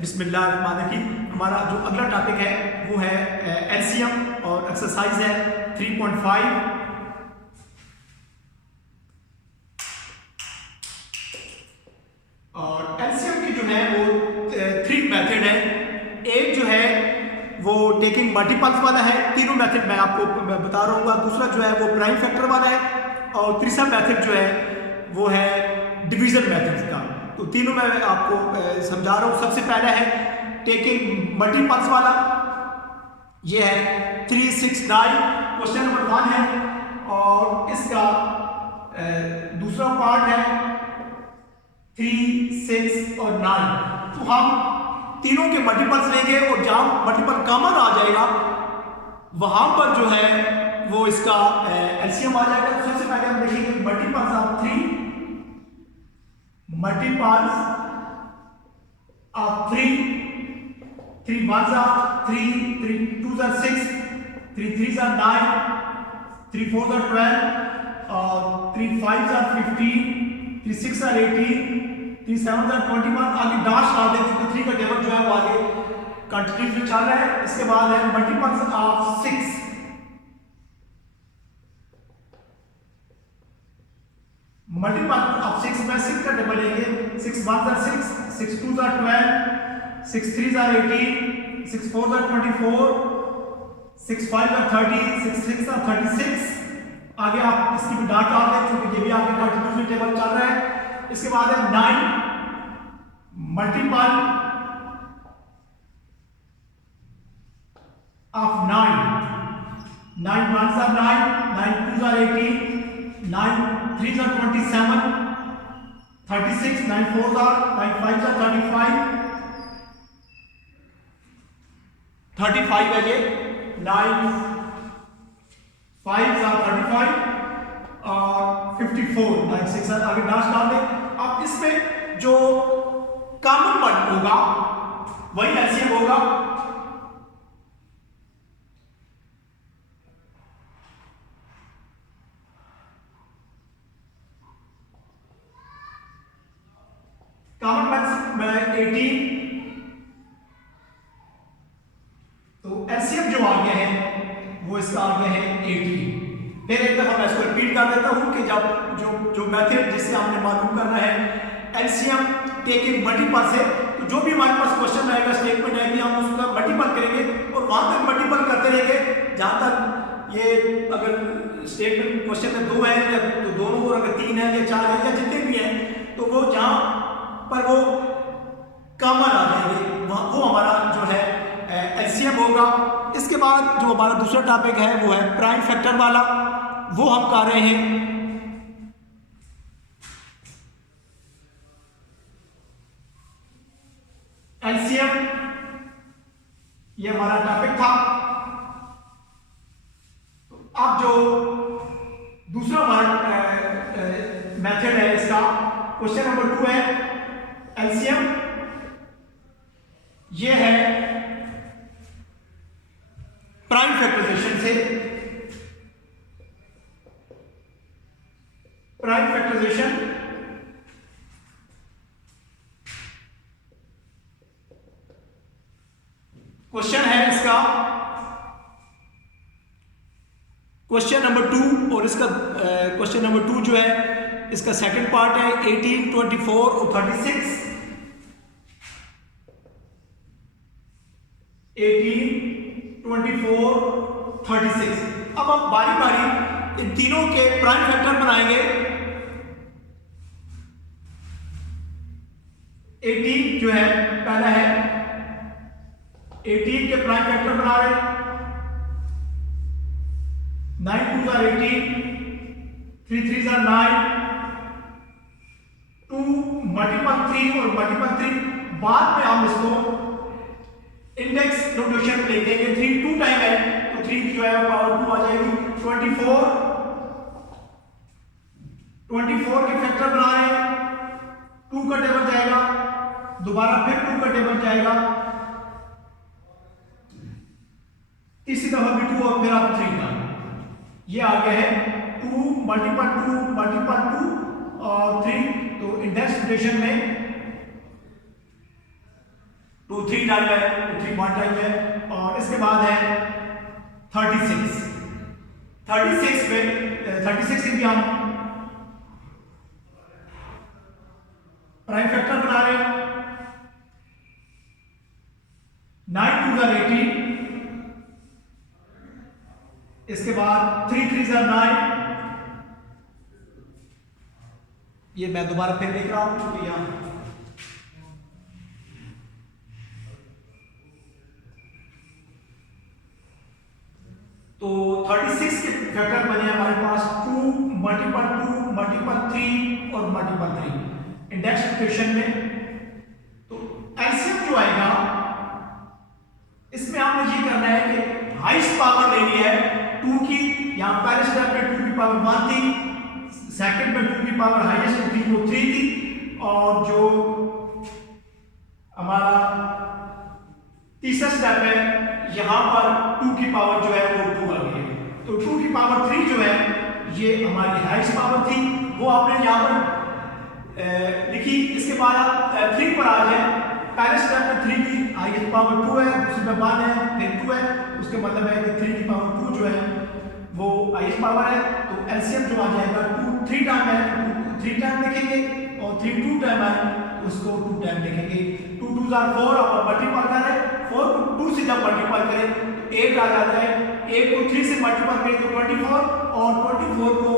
बिस्मिल्लाहिर्रहमानिर्रहीम। हमारा जो अगला टॉपिक है वो है एलसीएम और एक्सरसाइज है 3.5। और एलसीएम की जो है वो 3 मेथड है। एक जो है वो टेकिंग मल्टीपल्स वाला है, तीनों मेथड मैं आपको बता रहा हूँ। दूसरा जो है वो प्राइम फैक्टर वाला है और तीसरा मेथड जो है वो है डिवीजन मेथड का। तो तीनों मैं आपको समझा रहा हूँ। सबसे पहला है टेकिंग मल्टीपल्स वाला, ये है 369, क्वेश्चन नंबर 1 है। और इसका दूसरा पार्ट है 3, 6 और 9। तो हम तीनों के मल्टीपल्स लेंगे और जहां मल्टीपल कॉमन आ जाएगा वहां पर जो है वो इसका एलसीएम आ जाएगा। तो सबसे पहले हम देखेंगे multiples of 3, multiples of 3 1s are 3, 2s are 6, 3s are 9, 4s are 12 और 5s are 15, 6s are 18, 7s are 21। आगे डैश डाल दें क्योंकि 3 का टेबल जो है वो आगे कंटिन्यूसली चल रहा है। इसके बाद है मल्टीपल्स ऑफ 6, मल्टीपल ऑफ 6 में 6 का टेबल लेंगे। 6 1s are 6, 6 2s are 12, 6 3s are 18, 6 4s are 24, 6 5s are 30, 6 6s are 36। आगे आप इसकी भी डाटा डाल दें क्योंकि ये भी आपके कंटिन्यूसली टेबल चल रहा है। इसके बाद है 9 multiple of 9, 9 1s are 9, 9 2s are 18, 9 3s are 27, 36, 9 4s are 9 5s are 35 है ये। 9 5s are 35 और 54, 9 6 are आगे डाश डाल दें। अब इसमें जो कॉमन वर्ड होगा वही एलसीएम होगा। कॉमन वर्ड में 18, तो एलसीएम जो आ गया है वो इसका आ गया है 18। फिर एक दफा मैं इसको रिपीट कर देता हूं कि जब जो मेथड जिससे हमने मालूम करना है एलसीएम टेकिंग मल्टीपल से, तो जो भी हमारे पास क्वेश्चन आएगा, स्टेटमेंट आएगी, हम उसका मल्टीपल करेंगे और वहां तक मल्टीपल करते रहेंगे जहां तक ये अगर स्टेटमेंट क्वेश्चन में 2 है या तो दोनों, और अगर 3 है या 4 है या जितने भी हैं तो वो जहां पर वो कॉमन आ जाएंगे वो हमारा जो है एलसीएम होगा। इसके बाद जो हमारा दूसरा टॉपिक है वो है प्राइम फैक्टर वाला, वो हम कर रहे हैं। एलसीएम ये हमारा टॉपिक था। अब जो दूसरा हमारा मेथड है इसका, क्वेश्चन नंबर 2 है एलसीएम, ये है प्राइम फैक्टराइजेशन से। प्राइम फैक्टराइजेशन क्वेश्चन है इसका क्वेश्चन नंबर 2, और इसका क्वेश्चन नंबर 2 जो है इसका सेकंड पार्ट है 18, 24 और 36। 18, 24, 36। अब हम बारी बारी इन तीनों के प्राइम फैक्टर बनाएंगे। 18 जो है पहला है, 18 के प्राइम फैक्टर बना रहे हैं। 9 2s are 18, 3 3s are 9, 2 multiple 3 और मल्टीपल 3 बाद में हम इसको इंडेक्स नोटेशन ले देंगे। 3 2 टाइम है तो 3 की जो है पावर 2 आ जाएगी। 24 के फैक्टर बना रहे हैं, 2 का टेबल जाएगा, दोबारा फिर 2 का टेबल जाएगा, तीसरी दफा भी 2 और फिर आप 3 का। ये आ गया है 2 मल्टीपल 2 और 3। तो इंडेक्स नोटेशन में 2 3 टाइम है, 2 3 1 टाइम है। और इसके बाद है 36 में 36 की भी हम प्राइम फैक्टर बना रहे हैं। 9 2 18, इसके बाद 3 3 9। ये मैं दोबारा फिर देख रहा हूं क्योंकि यहां तो 36 के फैक्टर बने हमारे पास 2 मल्टीपल 2 मल्टीपल 3 और मल्टीपल 3 इंडेक्स इक्वेशन में। तो एलसीएम जो आएगा इसमें आपने ये करना है कि हाईएस्ट पावर लेनी है 2 की। यहां पहले स्टेप में 2 की पावर 1 थी, सेकंड में 2 की पावर हाईएस्ट थी वो 3 थी, और जो हमारा तीसरा स्टेप है यहां पर 2 की पावर जो है वो 2 आ गई है। तो 2 की पावर 3 जो है ये हमारी हाईएस्ट पावर थी, वो आपने यहां पर लिखी। इसके बाद आप 3 पर आ जाए। पहले स्टेप में 3 की हाईएस्ट पावर 2 है, दूसरे में 1 है, फिर 2 है। उसके मतलब है कि 3 की पावर 2 जो है वो हाईएस्ट पावर है। तो एलसीएम जो आ जाएगा 2 3 टाइम है, 3 टाइम लिखेंगे, और 3 2 टाइम है उसको 2 टाइम लिखेंगे। 2 2 4 और मल्टीपल करें, 4 को 2 से जब मल्टीपल करें तो 8 आ जाता है। 8 को 3 से मल्टीपल करें तो 24, और 24 को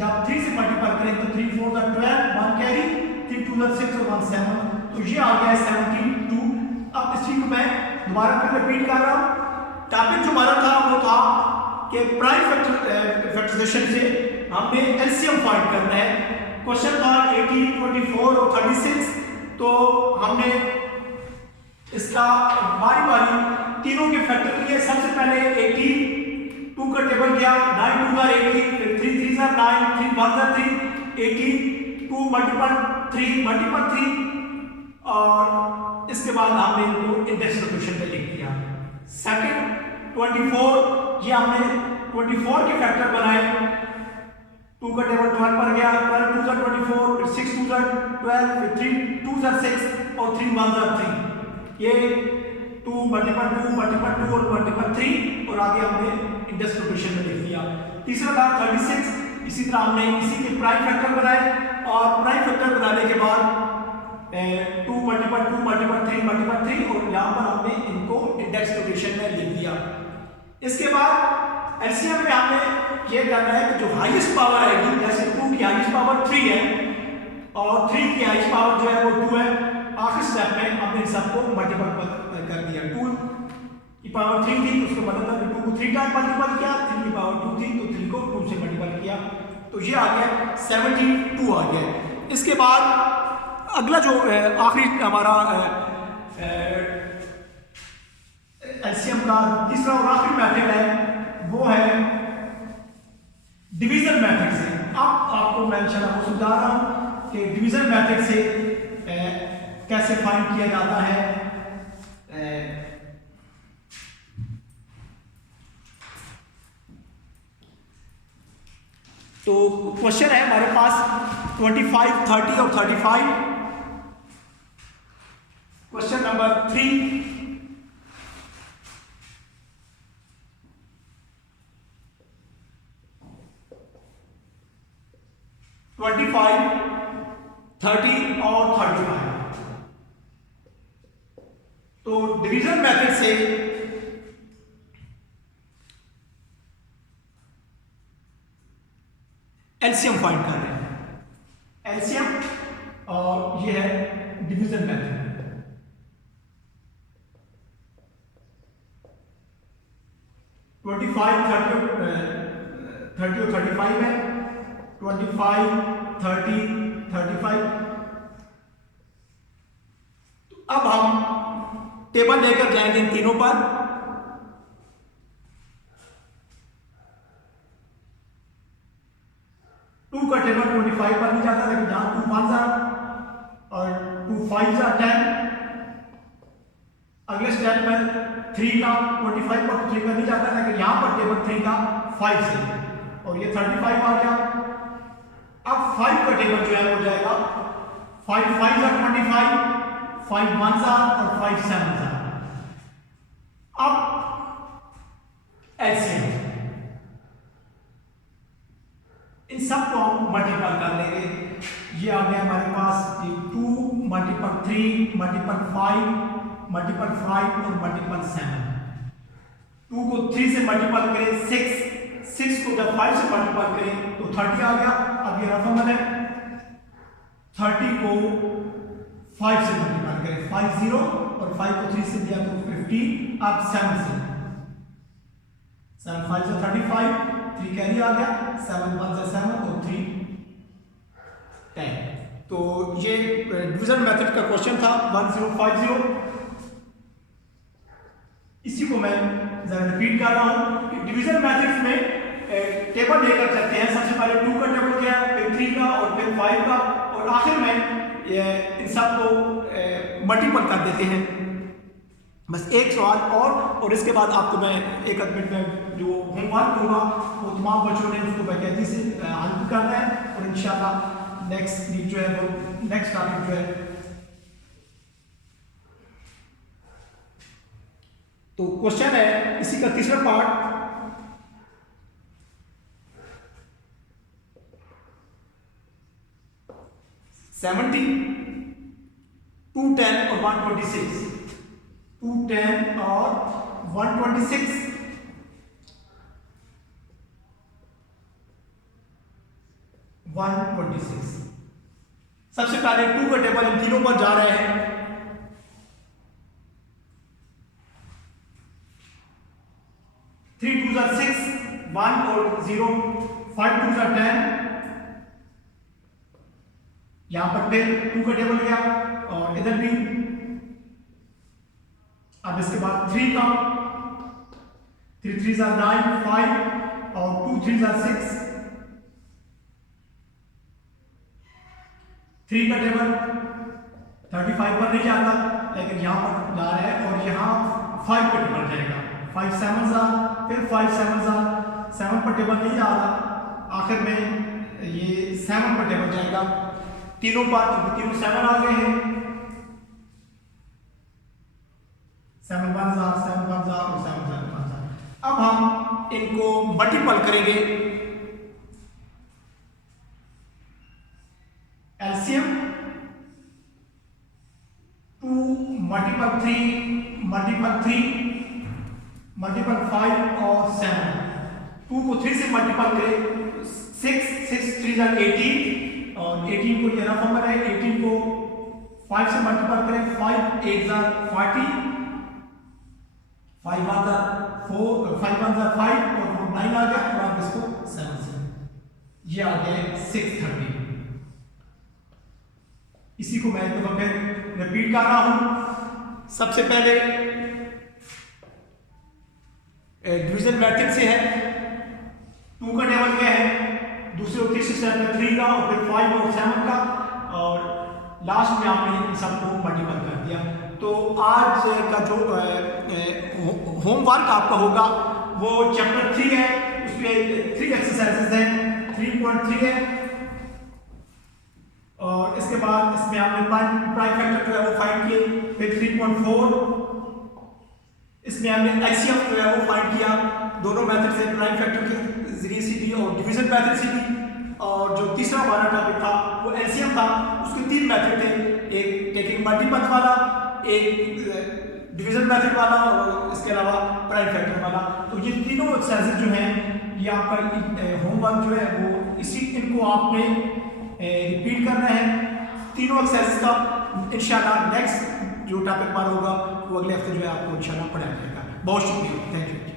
जब 3 से मल्टीपल करें तो 3 4 12, 1 कैरी, 3 2 6 और 1 7। तो ये आ गया है 72। अब इस चीज को मैं दोबारा फिर रिपीट कर रहा हूं। टॉपिक जो हमारा था वो था कि प्राइम फैक्टराइजेशन से हमने एलसीएम फाइंड करना है। क्वेश्चन था 18 24 और 36। तो हमने इसका बारी बारी तीनों के फैक्टर लिए। सबसे पहले 18 2 का टेबल किया, 9 2 का 18, फिर 3 3 का 9, 3 1 का 3, 18 2 मल्टीपल 3 मल्टीपल 3, और इसके बाद हमने इनको इंडेक्स नोटेशन में लिख दिया। सेकंड 24, ये हमने 24 के फैक्टर बनाए। 2 का टेबल 12 पर गया, 12 2 का 24, फिर 6 2 का 12, फिर 3 2 का 6 और 3 1 का 3। ये 2 मल्टीपल 2 मल्टीपल 2 और मल्टीपल 3, और आगे हमने इंडेक्स नोटेशन में लिख दिया। तीसरा था 36। इसी तरह हमने इसी के प्राइम फैक्टर बनाए, और प्राइम फैक्टर बनाने के बाद 2 मल्टीपल 2 मल्टीपल 3 मल्टीपल 3, और यहाँ पर हमने इनको इंडेक्स नोटेशन में लिख दिया। इसके बाद एलसीएम में हमने ये करना है कि जो हाईएस्ट पावर आएगी, जैसे 2 की हाईएस्ट पावर 3 है और 3 की हाईएस्ट पावर जो है वो 2 है। आखिरी स्टेप में हमने इन सबको मल्टीपल कर दिया। 2 की पावर 3 थी तो उसको मतलब 2 को 3 टाइम मल्टीपल किया, 3 की पावर 2 थी तो 3 को 2 से मल्टीपल किया, तो ये आ गया 72 आ गया। इसके बाद अगला जो आखिरी हमारा एलसीएम का तीसरा और आखिरी मेथड है वो है डिवीजन मेथड से। अब आपको मैं इंशाल्लाह वो समझा रहा हूं कि डिवीजन मेथड से कैसे फाइंड किया जाता है। तो क्वेश्चन है हमारे पास 25 30 और 35। क्वेश्चन नंबर 3, ट्वेंटी 30 और 35। तो डिवीजन मेथड से एलसीएम फाइंड कर रहे हैं। एलसीएम और ये है डिवीजन मेथड। 25 30 और 35 है। 25 30 35। तो अब हम टेबल लेकर जाएंगे इन तीनों पर। टू का टेबल 25 पर नहीं जाता, लेकिन जहां 2 5 और 2 5 10। अगले स्टेप में 3 का 25 पर 3 का नहीं जाता, लेकिन यहां पर टेबल 3 का 5 से, और ये 35 आ गया। अब 5 का टेबल जो है हो जाएगा 5 5 25, 5 1s और 5 7s। अब एलसीएम इन सब को हम मल्टीपल कर लेंगे। ये आ गया हमारे पास 2 मल्टीपल 3 मल्टीपल 5 मल्टीपल 5 और मल्टीपल 7। 2 को 3 से मल्टीपल करें 6 को जब 5 से मल्टीपल करें तो 30 आ गया। अब ये रकम है 30 को 5 से मल्टीपल करें 50 और 5 को 3 से दिया तो 50। अब 7 से 7 5 से 35 3 कैरी आ गया 7 1 से 7 और 3 10। तो ये डिवीजन मेथड का क्वेश्चन था 1050। इसी को मैं जरा रिपीट कर रहा हूं कि डिवीजन मेथड्स में टेबल लेकर चलते हैं। सबसे पहले 2 का टेबल क्या है, फिर 3 का और फिर 5 का और आखिर में इन सब को मल्टीपल कर देते हैं। बस एक सवाल और इसके बाद आपको मैं एक मिनट में जो होमवर्क होगा वो तमाम बच्चों ने उसको बाकायदगी से हल करना है और इंशाल्लाह नेक्स्ट वीक जो है वो नेक्स्ट टॉपिक जो है। तो क्वेश्चन है इसी का तीसरा पार्ट। 70 210 और 126 210 और 126 126। सबसे पहले 2 का टेबल इन तीनों पर जा रहे हैं। 3 2s are 6 1 और 0 5 2s are 10। यहां पर फिर 2 का टेबल गया और इधर भी। अब इसके बाद 3 का 3 3s are 9 5 और 2 3s are 6। 3 का टेबल 35 पर नहीं जाता लेकिन यहां पर जा रहा है और यहां 5 पर टेबल जाएगा। 5 7s are फिर 5 7s are 7 पर टेबल नहीं जा रहा। आखिर में ये 7 पर टेबल जाएगा तीनों पर। तीनों 7 आ गए हैं। 7 1s are 7 1s are और 7 7 1s are। अब हम इनको मल्टीपल करेंगे। एलसीएम 2 मल्टीपल 3 मल्टीपल 3 मल्टीपल 5 और 7। 2 को 3 से मल्टीपल करें 6 6 3s are 18 और 18 को ये रकम है। 18 को 5 से मल्टीपल करें 5 8s are 40 5 1s are 4 5 1s are 5 और 9 आ गया और आप इसको 7 से ये आ गया 630। इसी को मैं तो फिर रिपीट कर रहा हूं। सबसे पहले डिवीजन मेथड से है। 2 का टेबल क्या है, दूसरे और तीसरे स्टेप में 3 का और फिर 5 और 7 का और लास्ट में आपने इन सबको मल्टीपल कर दिया। तो आज का जो होमवर्क आपका होगा वो चैप्टर 3 है। उसमें 3 एक्सरसाइजेज हैं। 3.3 है और इसके बाद इसमें आपने प्राइम फैक्टर जो है वो फाइंड किए। फिर 3.4 इसमें हमने एचसीएफ जो है वो फाइंड किया। दोनों मेथड से प्राइम फैक्टर के जरिए से भी और डिवीजन मेथड से भी। और जो तीसरा हमारा टॉपिक था वो एलसीएम था। उसके 3 मेथड थे, एक टेकिंग मल्टीपल वाला, एक डिवीजन मेथड वाला और इसके अलावा प्राइम फैक्टर वाला। तो ये तीनों एक्सरसाइजेज जो हैं ये आपका होमवर्क जो है वो इनको आपने रिपीट करना है तीनों एक्सरसाइज का। इंशाल्लाह नेक्स्ट जो टॉपिक हमारा होगा वो अगले हफ्ते जो है आपको इंशाल्लाह पढ़ाया जाएगा। बहुत शुक्रिया, थैंक यू।